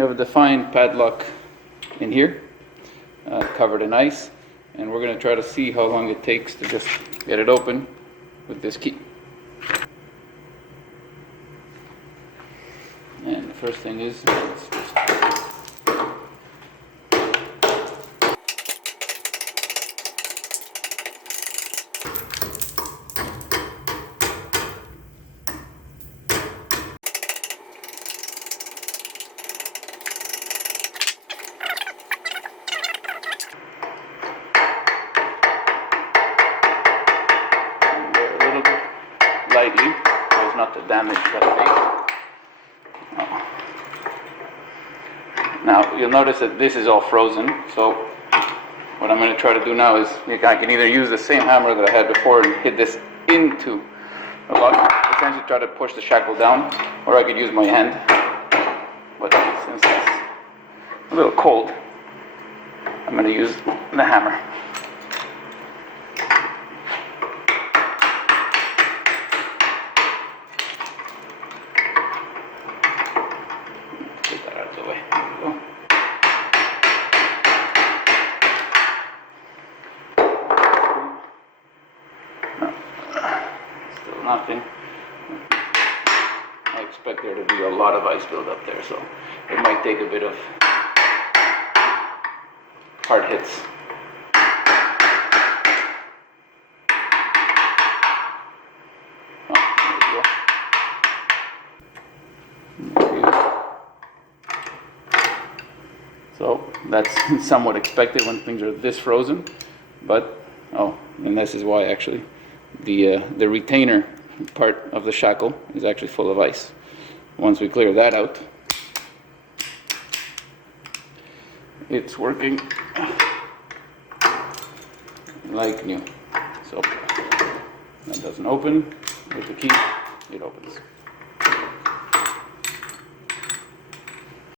We have a Defiant Padlock in here, covered in ice, and we're going to try to see how long it takes to just get it open with this key. And the first thing is, let's just a little bit lightly, so as not to damage the base. Now you'll notice that this is all frozen, so what I'm going to try to do now is I can either use the same hammer that I had before and hit this into the lock, essentially try to push the shackle down, or I could use my hand, but since it's a little cold, I'm going to use the hammer. Get that out of the way. There we go. Still nothing. I expect there to be a lot of ice build up there, so it might take a bit of hard hits. So that's somewhat expected when things are this frozen, but and this is why actually the retainer part of the shackle is actually full of ice. Once we clear that out, it's working like new. So that doesn't open with the key, it opens.